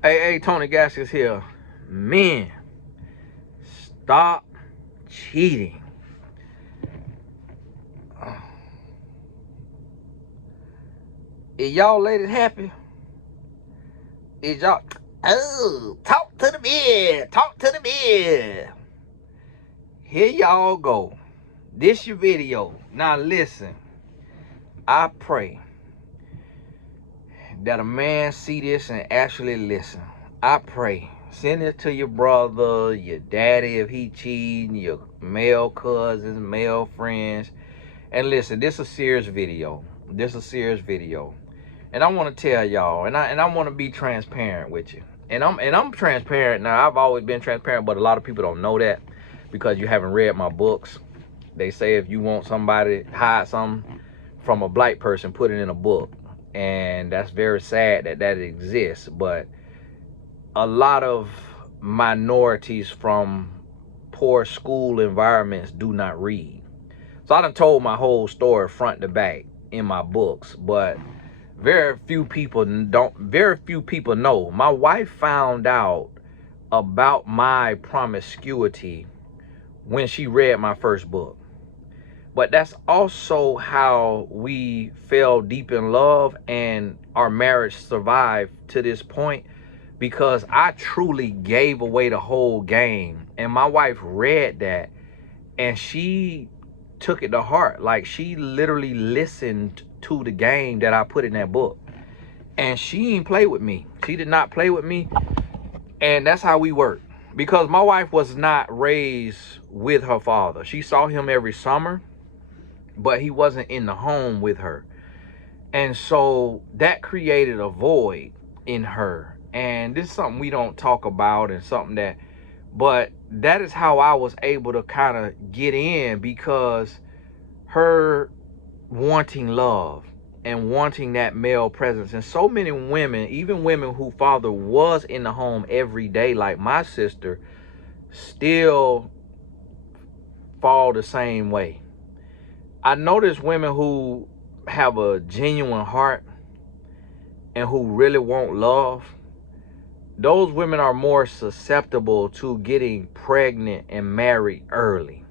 Hey, Tony Gaskins here. Men, stop cheating. Is y'all ladies happy? Is y'all... Oh, talk to the men. Talk to the men. Here y'all go. This your video. Now listen. I pray that a man see this and actually listen. I pray. Send it to your brother, your daddy if he cheating, your male cousins, male friends. And listen, this is a serious video. And I want to tell y'all, and I want to be transparent with you. And I'm transparent now. I've always been transparent, but a lot of people don't know that because you haven't read my books. They say if you want somebody to hide something from a black person, put it in a book. And that's very sad that exists. But a lot of minorities from poor school environments do not read. So I done told my whole story front to back in my books, but very few people know. My wife found out about my promiscuity when she read my first book. But that's also how we fell deep in love and our marriage survived to this point, because I truly gave away the whole game. And my wife read that and she took it to heart. Like, she literally listened to the game that I put in that book. And she didn't play with me. She did not play with me. And that's how we work. Because my wife was not raised with her father. She saw him every summer, but he wasn't in the home with her. And so that created a void in her. And this is something we don't talk about, and something that, but that is how I was able to kind of get in, because her wanting love and wanting that male presence. And so many women, even women who father was in the home every day, like my sister, still fall the same way. I notice women who have a genuine heart and who really want love, those women are more susceptible to getting pregnant and married early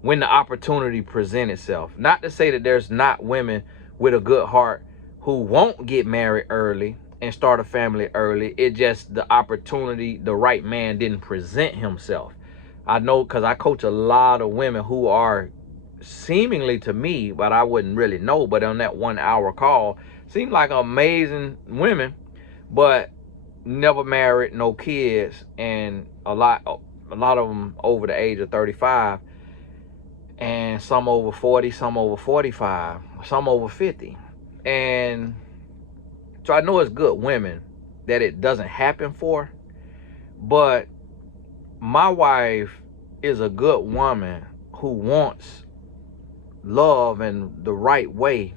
when the opportunity presents itself. Not to say that there's not women with a good heart who won't get married early and start a family early. It just, the opportunity, the right man didn't present himself. I know, because I coach a lot of women who are seemingly, to me, but I wouldn't really know, but on that 1 hour call, seemed like amazing women, but never married, no kids, and a lot of them over the age of 35, and some over 40, some over 45, some over 50. And so I know it's good women that it doesn't happen for, but my wife is a good woman who wants love in the right way.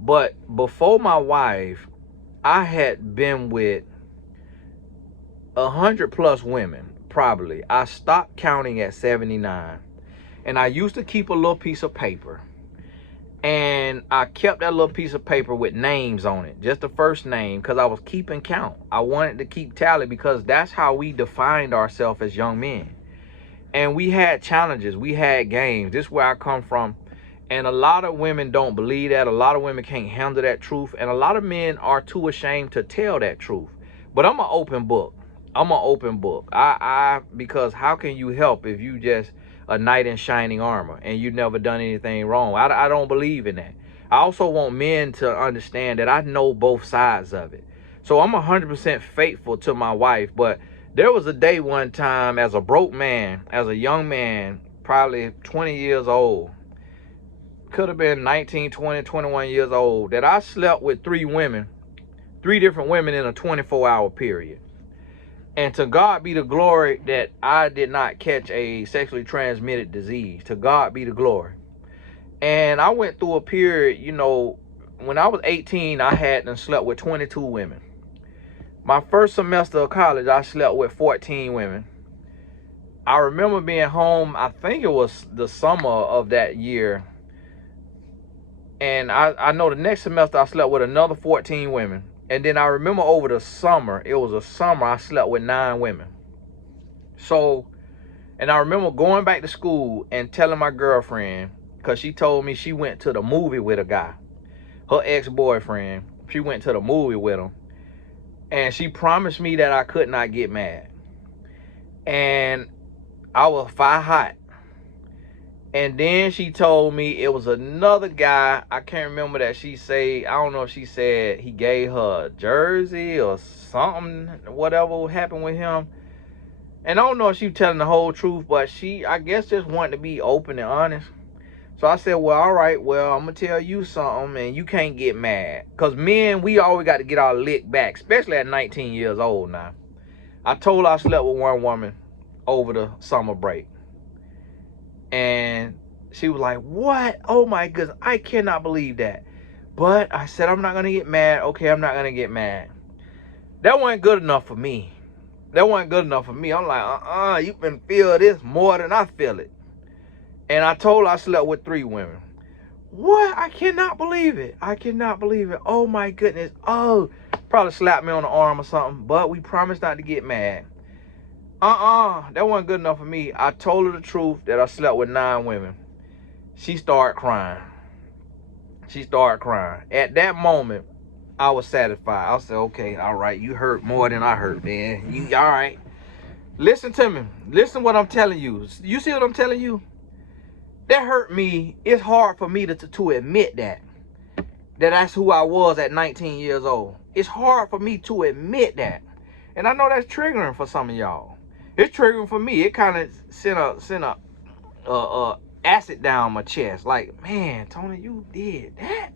But before my wife, I had been with 100+ women, probably. I stopped counting at 79. And I used to keep a little piece of paper. And I kept that little piece of paper with names on it, just the first name, because I was keeping count. I wanted to keep tally, because that's how we defined ourselves as young men. And we had challenges, we had games. This is where I come from. And a lot of women don't believe that. A lot of women can't handle that truth. And a lot of men are too ashamed to tell that truth. But I'm an open book. Because how can you help if you just a knight in shining armor and you never done anything wrong? I don't believe in that. I also want men to understand that I know both sides of it. So I'm 100% faithful to my wife. But there was a day one time, as a broke man, as a young man, probably 20 years old, could have been 19, 20, 21 years old, that I slept with 3 different women in a 24-hour period. And to God be the glory that I did not catch a sexually transmitted disease. To God be the glory. And I went through a period, when I was 18, I had slept with 22 women. My first semester of college, I slept with 14 women. I remember being home, I think it was the summer of that year. And I know the next semester I slept with another 14 women. And then I remember over the summer, it was a summer, I slept with 9 women. So, and I remember going back to school and telling my girlfriend, because she told me she went to the movie with a guy, her ex-boyfriend. She went to the movie with him. And she promised me that I could not get mad. And I was fire hot. And then she told me it was another guy. I can't remember that she said. I don't know if she said he gave her a jersey or something, whatever happened with him. And I don't know if she was telling the whole truth, but she, I guess, just wanted to be open and honest. So I said, well, all right, well, I'm going to tell you something, and you can't get mad. Because men, we always got to get our lick back, especially at 19 years old now. I told her I slept with one woman over the summer break. And she was like, what? Oh, my goodness, I cannot believe that. But I said, I'm not going to get mad. Okay, I'm not going to get mad. That wasn't good enough for me. That wasn't good enough for me. I'm like, you can feel this more than I feel it. And I told her I slept with 3 women. What? I cannot believe it. I cannot believe it. Oh, my goodness. Oh, probably slapped me on the arm or something. But we promised not to get mad. That wasn't good enough for me. I told her the truth that I slept with 9 women. She started crying. She started crying. At that moment, I was satisfied. I said, okay, all right, you hurt more than I hurt, man. You all right? Listen to me. Listen what I'm telling you. You see what I'm telling you? That hurt me. It's hard for me to admit that that's who I was at 19 years old. It's hard for me to admit that. And I know that's triggering for some of y'all. It's triggering for me. It kind of sent a acid down my chest. Like, man, Tony, you did that?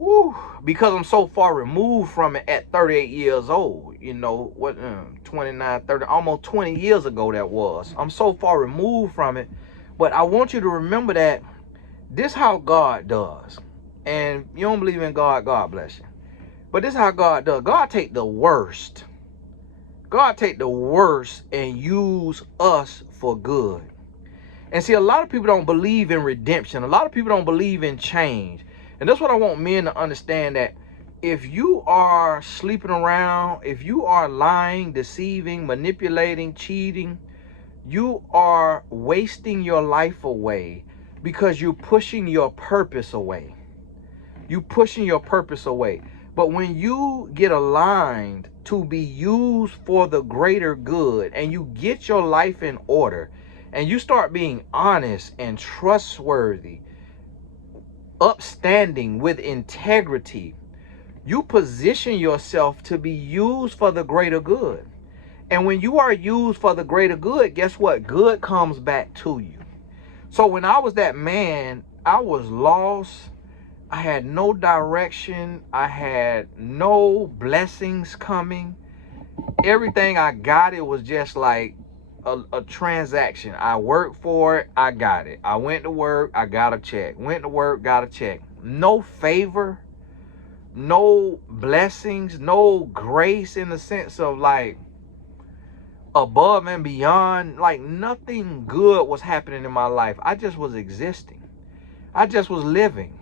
Woo. Because I'm so far removed from it at 38 years old. You know, 29, 30, almost 20 years ago that was. I'm so far removed from it. But I want you to remember that this is how God does. And you don't believe in God, God bless you. But this is how God does. God take the worst. God take the worst and use us for good. And see, a lot of people don't believe in redemption. A lot of people don't believe in change. And that's what I want men to understand, that if you are sleeping around, if you are lying, deceiving, manipulating, cheating, you are wasting your life away because you're pushing your purpose away. You're pushing your purpose away. But when you get aligned to be used for the greater good, and you get your life in order, and you start being honest and trustworthy, upstanding with integrity, you position yourself to be used for the greater good. And when you are used for the greater good, guess what? Good comes back to you. So when I was that man, I was lost. I had no direction. I had no blessings coming. Everything I got, it was just like a transaction. I worked for it, I got it. I went to work, I got a check. Went to work, got a check. No favor, no blessings, no grace in the sense of like above and beyond. Like nothing good was happening in my life. I just was existing. I just was living.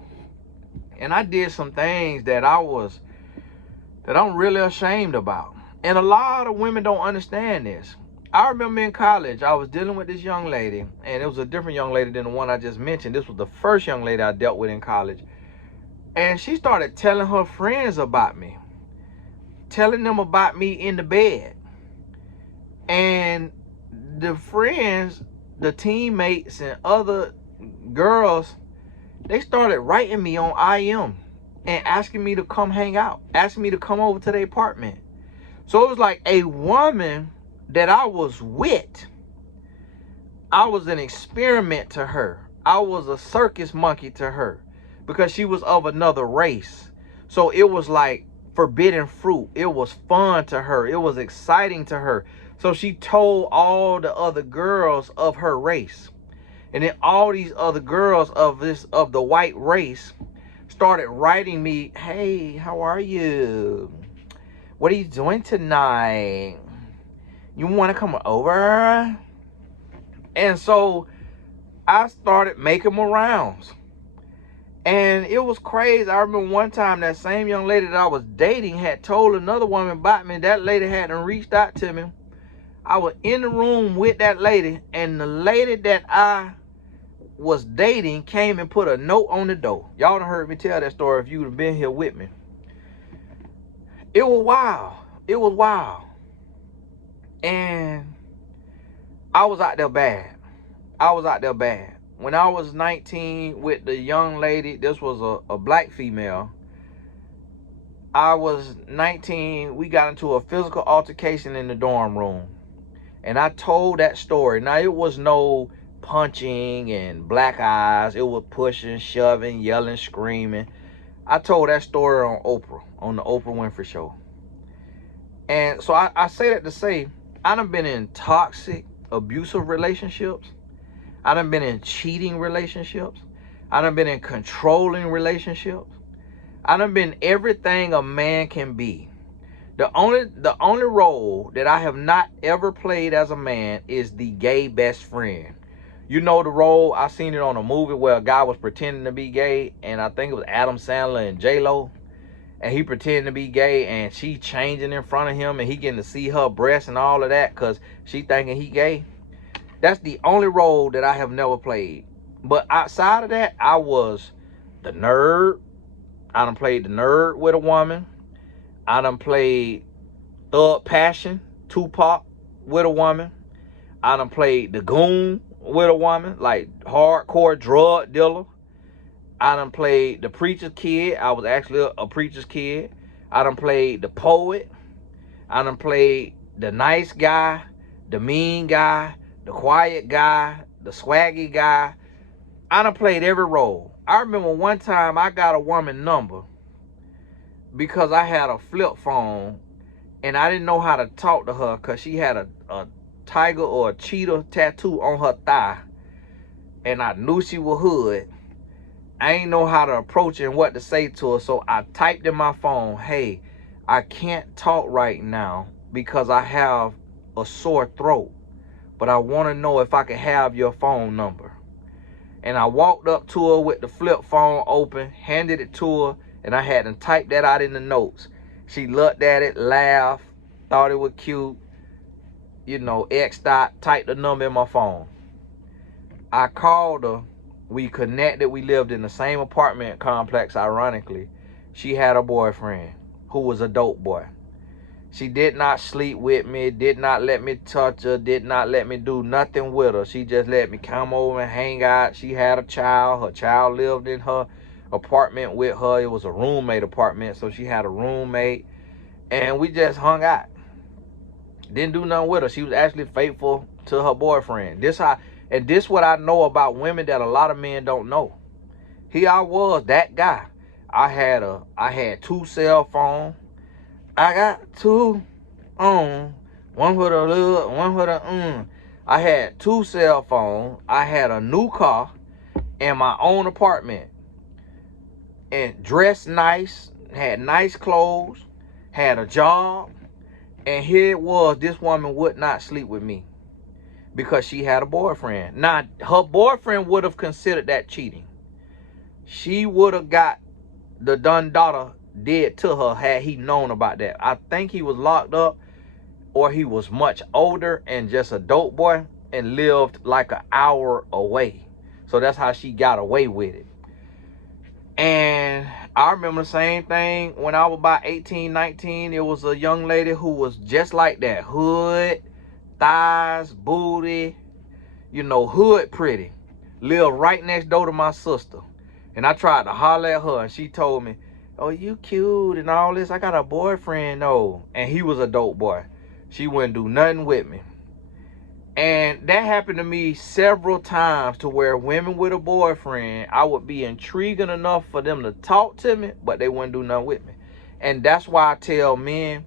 And I did some things that I'm really ashamed about. And a lot of women don't understand this. I remember in college, I was dealing with this young lady, and it was a different young lady than the one I just mentioned. This was the first young lady I dealt with in college. And she started telling her friends about me, telling them about me in the bed. And the friends, the teammates, and other girls, they started writing me on IM and asking me to come hang out, asking me to come over to their apartment. So it was like a woman that I was with. I was an experiment to her. I was a circus monkey to her because she was of another race. So it was like forbidden fruit. It was fun to her. It was exciting to her. So she told all the other girls of her race. And then all these other girls of the white race started writing me, hey, how are you? What are you doing tonight? You want to come over? And so I started making my rounds. And it was crazy. I remember one time that same young lady that I was dating had told another woman about me. That lady hadn't reached out to me. I was in the room with that lady, and the lady that I was dating came and put a note on the door. Y'all done heard me tell that story if you'd have been here with me. It was wild. It was wild. And I was out there bad. I was out there bad. When I was 19 with the young lady, this was a black female. I was 19, we got into a physical altercation in the dorm room. And I told that story. Now, it was no punching and black eyes. It was pushing, shoving, yelling, screaming. I told that story on Oprah, on the Oprah Winfrey Show. And so I say that to say, I done been in toxic, abusive relationships. I done been in cheating relationships. I done been in controlling relationships. I done been everything a man can be. The only role that I have not ever played as a man is the gay best friend. You know the role, I seen it on a movie where a guy was pretending to be gay, and I think it was Adam Sandler and J-Lo, and he pretending to be gay, and she changing in front of him, and he getting to see her breasts and all of that because she thinking he gay. That's the only role that I have never played. But outside of that, I was the nerd. I done played the nerd with a woman. I done played Thug Passion, Tupac with a woman. I done played the goon with a woman, like hardcore drug dealer. I done played the preacher's kid. I was actually a preacher's kid. I done played the poet. I done played the nice guy, the mean guy, the quiet guy, the swaggy guy. I done played every role. I remember one time I got a woman number because I had a flip phone and I didn't know how to talk to her because she had a tiger or a cheetah tattoo on her thigh. And I knew she was hood. I ain't know how to approach her and what to say to her. So I typed in my phone, hey, I can't talk right now because I have a sore throat. But I want to know if I can have your phone number. And I walked up to her with the flip phone open, handed it to her, and I had to type that out in the notes. She looked at it, laughed, thought it was cute, you know, X'd out, typed the number in my phone. I called her. We connected. We lived in the same apartment complex, ironically. She had a boyfriend who was a dope boy. She did not sleep with me, did not let me touch her, did not let me do nothing with her. She just let me come over and hang out. She had a child. Her child lived in her apartment with her. It was a roommate apartment, so she had a roommate. And we just hung out. Didn't do nothing with her. She was actually faithful to her boyfriend. This what I know about women that a lot of men don't know. Here I was, that guy. I had 2 cell phones. I got 2 on, one for the little, one for the I had 2 cell phones. I had a new car and my own apartment. And dressed nice, had nice clothes, had a job. And here it was, this woman would not sleep with me because she had a boyfriend. Now, her boyfriend would have considered that cheating. She would have got the done daughter did to her had he known about that. I think he was locked up or he was much older and just a dope boy and lived like an hour away. So that's how she got away with it. And I remember the same thing when I was about 18, 19. It was a young lady who was just like that. Hood, thighs, booty, you know, hood pretty. Lived right next door to my sister. And I tried to holler at her and she told me, oh, you cute and all this. I got a boyfriend though. And he was a dope boy. She wouldn't do nothing with me. And that happened to me several times to where women with a boyfriend, I would be intriguing enough for them to talk to me, but they wouldn't do nothing with me. And that's why I tell men,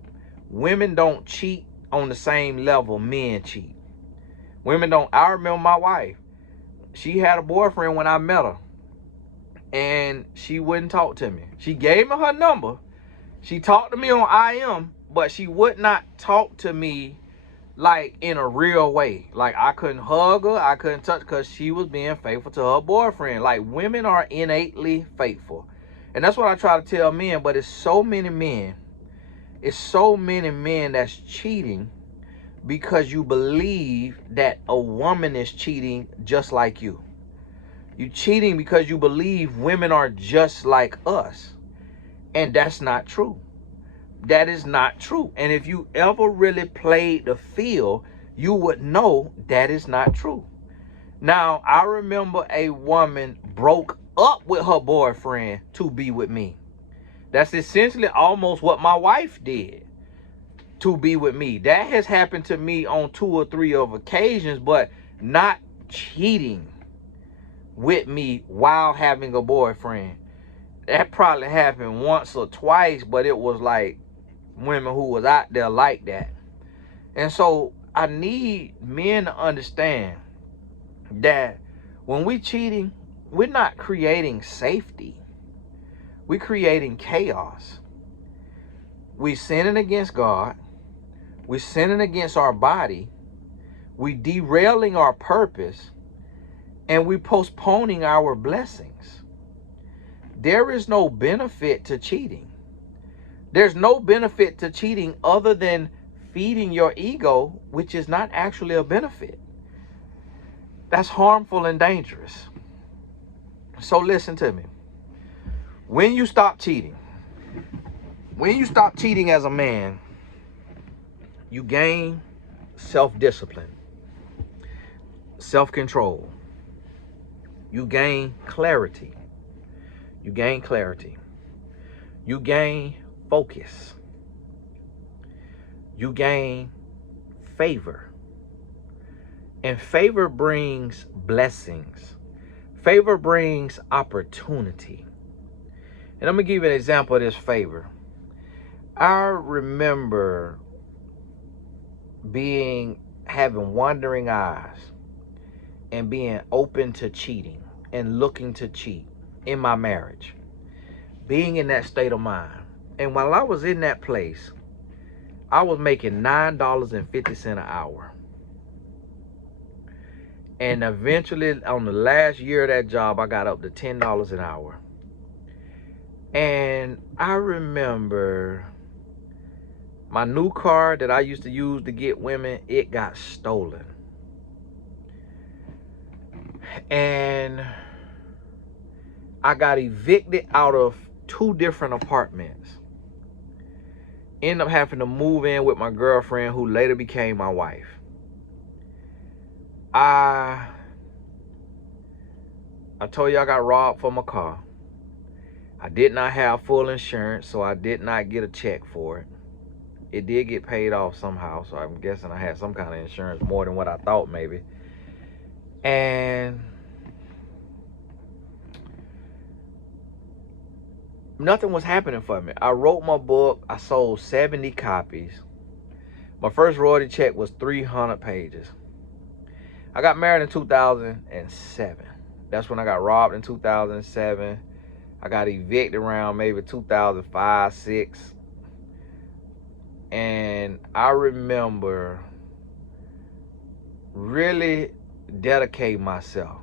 women don't cheat on the same level men cheat. Women don't. I remember my wife. She had a boyfriend when I met her. And she wouldn't talk to me. She gave me her number. She talked to me on IM, but she would not talk to me like in a real way. Like I couldn't hug her, I couldn't touch, because she was being faithful to her boyfriend. Like women are innately faithful. And that's what I try to tell men, but it's so many men that's cheating because you believe that a woman is cheating just like you. You cheating because you believe women are just like us. And that's not true. That is not true. And if you ever really played the field, you would know that is not true. Now, I remember a woman broke up with her boyfriend to be with me. That's essentially almost what my wife did to be with me. That has happened to me on 2 or 3 of occasions, but not cheating with me while having a boyfriend. That probably happened once or twice, but it was like women who was out there like that. And so I need men to understand that when we cheating, we're not creating safety. We're creating chaos. We sinning against God. We're sinning against our body. We derailing our purpose. And we postponing our blessings. There is no benefit to cheating. There's no benefit to cheating other than feeding your ego, which is not actually a benefit. That's harmful and dangerous. So listen to me. When you stop cheating as a man, you gain self-discipline, self-control. You gain clarity. You gain focus. You gain favor. And favor brings blessings. Favor brings opportunity. And I'm going to give you an example of this favor. I remember having wandering eyes and being open to cheating and looking to cheat in my marriage. Being in that state of mind. And while I was in that place, I was making $9.50 an hour. And eventually, on the last year of that job, I got up to $10 an hour. And I remember my new car that I used to use to get women, it got stolen. And I got evicted out of 2 different apartments. Ended up having to move in with my girlfriend, who later became my wife. I told you I got robbed for my car. I did not have full insurance, so I did not get a check for it. It did get paid off somehow, so I'm guessing I had some kind of insurance, more than what I thought maybe. And nothing was happening for me. I wrote my book. I sold 70 copies. My first royalty check was 300 pages. I got married in 2007. That's when I got robbed in 2007. I got evicted around maybe 2005, 6. And I remember really dedicating myself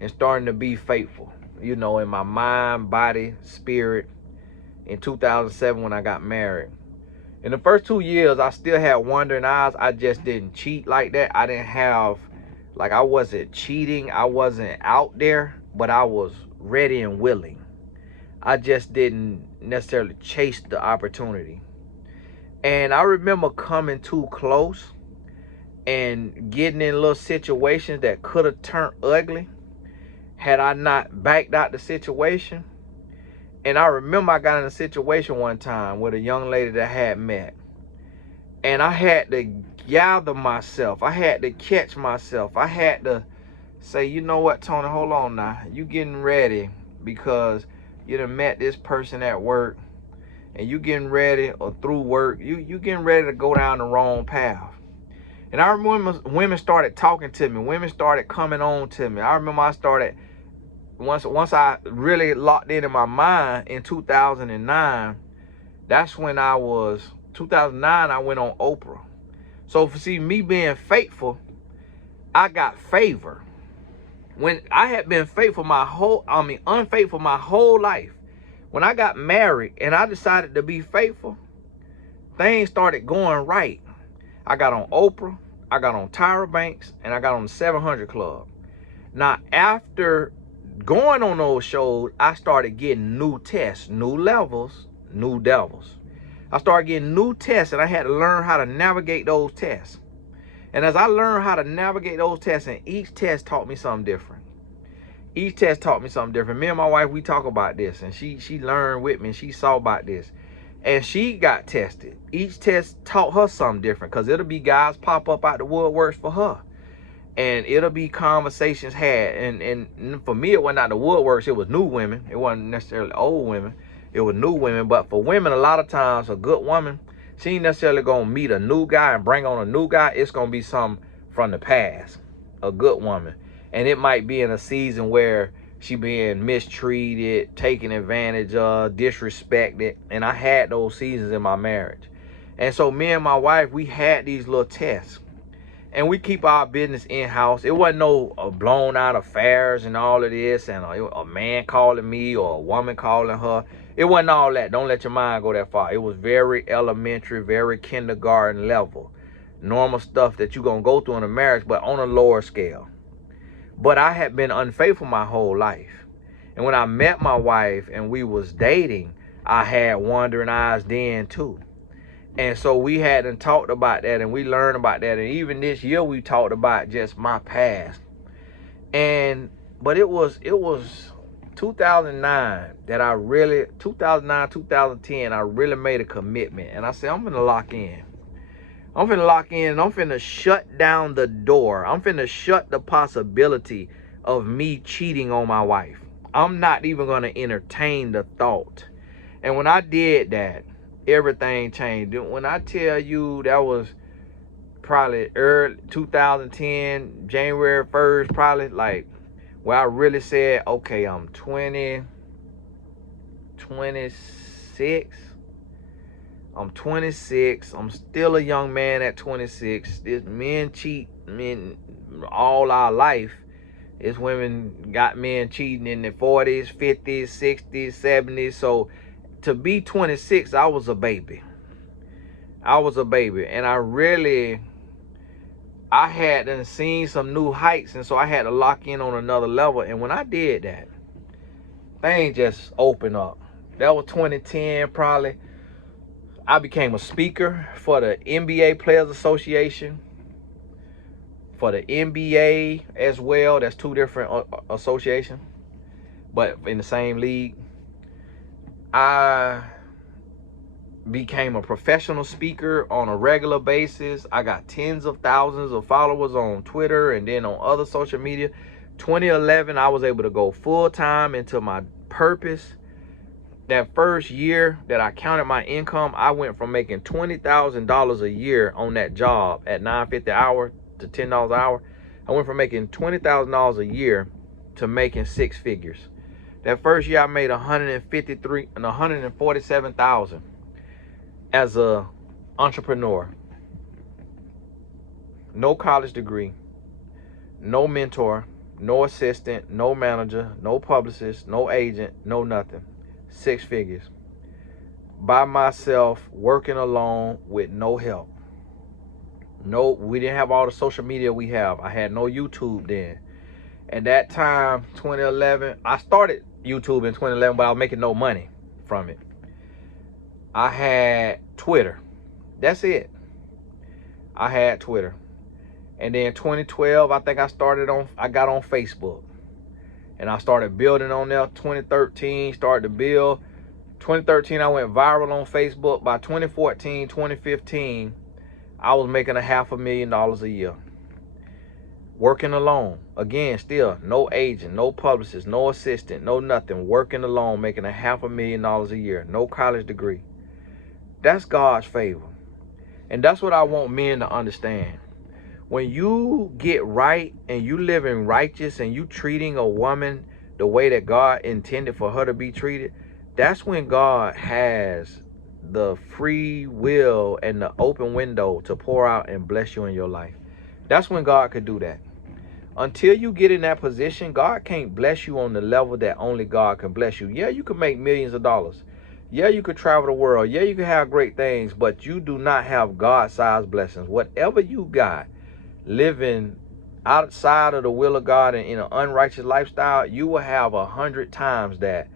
and starting to be faithful, in my mind, body, spirit, in 2007 when I got married. In the first 2 years, I still had wandering eyes. I just didn't cheat like that. I didn't have, I wasn't cheating. I wasn't out there, but I was ready and willing. I just didn't necessarily chase the opportunity. And I remember coming too close and getting in little situations that could have turned ugly had I not backed out the situation. And I remember I got in a situation one time with a young lady that I had met. And I had to gather myself. I had to catch myself. I had to say, you know what, Tony, hold on now. You getting ready because you done met this person at work. And you getting ready, or through work, you getting ready to go down the wrong path. And I remember women started talking to me. Women started coming on to me. I remember I started, once I really locked in my mind in 2009, that's when 2009, I went on Oprah. So see, me being faithful, I got favor. When I had been unfaithful my whole life. When I got married and I decided to be faithful, things started going right. I got on Oprah, I got on Tyra Banks, and I got on the 700 Club. Now, after going on those shows, I started getting new tests, new levels, new devils. I started getting new tests, and I had to learn how to navigate those tests. And as I learned how to navigate those tests, and each test taught me something different. Each test taught me something different. Me and my wife, we talk about this, and she learned with me, and she saw about this. And she got tested. Each test taught her something different, because it'll be guys pop up out the woodworks for her. And it'll be conversations had. And for me, it wasn't out the woodworks. It was new women. It wasn't necessarily old women. It was new women. But for women, a lot of times, a good woman, she ain't necessarily going to meet a new guy and bring on a new guy. It's going to be something from the past. A good woman. And it might be in a season where she being mistreated, taken advantage of, disrespected. And I had those seasons in my marriage. And so me and my wife, we had these little tests. And we keep our business in-house. It wasn't no blown out affairs and all of this, and a man calling me or a woman calling her. It wasn't all that. Don't let your mind go that far. It was very elementary, very kindergarten level. Normal stuff that you're going to go through in a marriage, but on a lower scale. But I had been unfaithful my whole life. And when I met my wife and we was dating, I had wandering eyes then too. And so we hadn't talked about that, and we learned about that. And even this year we talked about just my past. But it was 2009 that 2010, I really made a commitment. And I said, I'm gonna lock in. I'm finna lock in, and I'm finna shut down the door. I'm finna shut the possibility of me cheating on my wife. I'm not even gonna entertain the thought. And when I did that, everything changed. When I tell you that was probably early 2010, January 1st, probably like where I really said, okay, I'm 26. I'm 26. I'm still a young man at 26. Men cheat all our life. It's women got men cheating in their 40s, 50s, 60s, 70s. So to be 26, I was a baby. And I had seen some new heights, and so I had to lock in on another level. And when I did that, things just opened up. That was 2010 probably. I became a speaker for the NBA Players Association, for the NBA as well. That's two different associations, but in the same league. I became a professional speaker on a regular basis. I got tens of thousands of followers on Twitter and then on other social media. 2011, I was able to go full-time into my purpose. That first year that I counted my income, I went from making $20,000 a year on that job at $9.50 an hour to $10 an hour. I went from making $20,000 a year to making six figures. That first year I made $147,000 as a entrepreneur. No college degree, no mentor, no assistant, no manager, no publicist, no agent, no nothing. Six figures. By myself, working alone with no help. No, we didn't have all the social media we have. I had no YouTube then. At that time, 2011, I started YouTube in 2011, but I was making no money from it. I had Twitter. That's it. I had Twitter. And then 2012, I think I got on Facebook. And I started building on there. 2013, started to build. 2013, I went viral on Facebook. By 2014, 2015, I was making $500,000 a year. Working alone. Again, still no agent, no publicist, no assistant, no nothing. Working alone, making $500,000 a year. No college degree. That's God's favor. And that's what I want men to understand. When you get right and you living righteous and you treating a woman the way that God intended for her to be treated, that's when God has the free will and the open window to pour out and bless you in your life. That's when God could do that. Until you get in that position, God can't bless you on the level that only God can bless you. Yeah, you can make millions of dollars. Yeah, you could travel the world. Yeah, you can have great things, but you do not have God-sized blessings. Whatever you got living outside of the will of God and in an unrighteous lifestyle, you will have 100 times that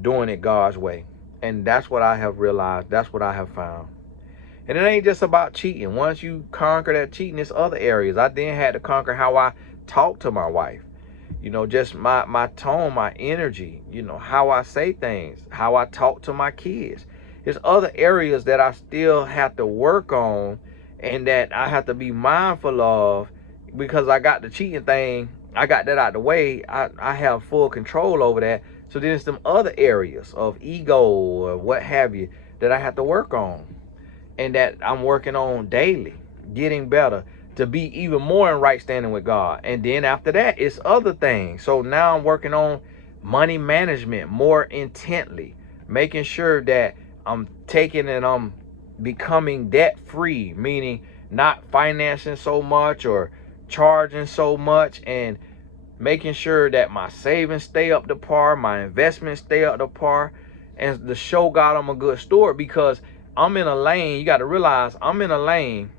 doing it God's way. And that's what I have realized. That's what I have found. And it ain't just about cheating. Once you conquer that cheating, there's other areas. I then had to conquer how I talk to my wife. You know, just my tone, my energy, you know, how I say things, how I talk to my kids. There's other areas that I still have to work on and that I have to be mindful of, because I got the cheating thing, I got that out the way. I have full control over that. So there's some other areas of ego or what have you that I have to work on, and that I'm working on daily, getting better to be even more in right standing with God. And then after that, it's other things. So now I'm working on money management more intently, making sure that I'm taking and I'm becoming debt free, meaning not financing so much or charging so much, and making sure that my savings stay up to par, my investments stay up to par, and to show God I'm a good steward. Because I'm in a lane, you got to realize I'm in a lane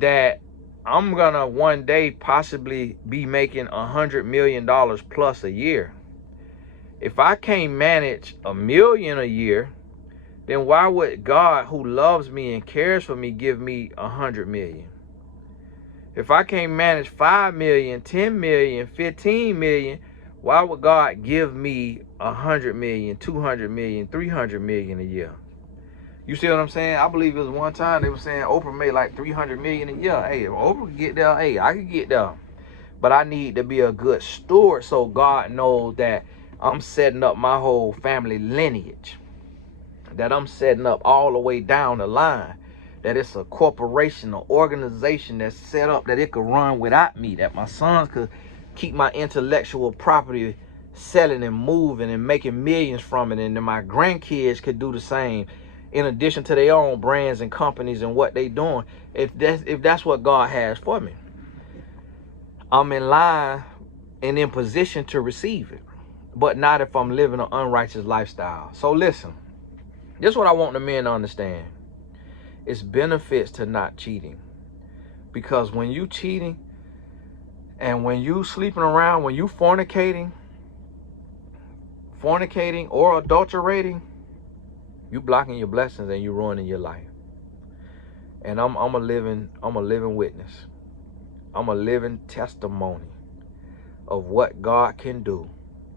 that I'm gonna one day possibly be making $100 million plus a year. If I can't manage $1 million a year, then why would God, who loves me and cares for me, give me 100 million? If I can't manage 5 million, 10 million, 15 million, why would God give me 100 million, 200 million, 300 million a year? You see what I'm saying? I believe it was one time they were saying Oprah made like 300 million a year. Hey, if Oprah could get there, hey, I could get there. But I need to be a good steward so God knows that I'm setting up my whole family lineage, that I'm setting up all the way down the line, that it's a corporation, an organization that's set up that it could run without me, that my sons could keep my intellectual property selling and moving and making millions from it, and then my grandkids could do the same, in addition to their own brands and companies and what they doing. If that's what God has for me, I'm in line and in position to receive it, but not if I'm living an unrighteous lifestyle. So listen, this is what I want the men to understand. It's benefits to not cheating, because when you cheating and when you sleeping around, when you fornicating or adulterating, you blocking your blessings and you ruining your life. And I'm a living witness. I'm a living testimony of what God can do.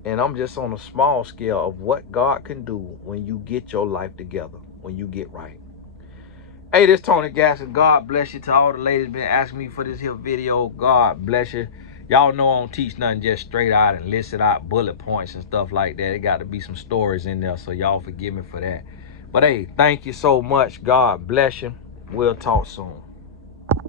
And I'm just on a small scale of what God can do when you get your life together, when you get right. Hey, this is Tony Gaskin. God bless you. To all the ladies been asking me for this here video, God bless you. Y'all know I don't teach nothing just straight out and listed out bullet points and stuff like that. It got to be some stories in there, so y'all forgive me for that. But hey, thank you so much. God bless you. We'll talk soon.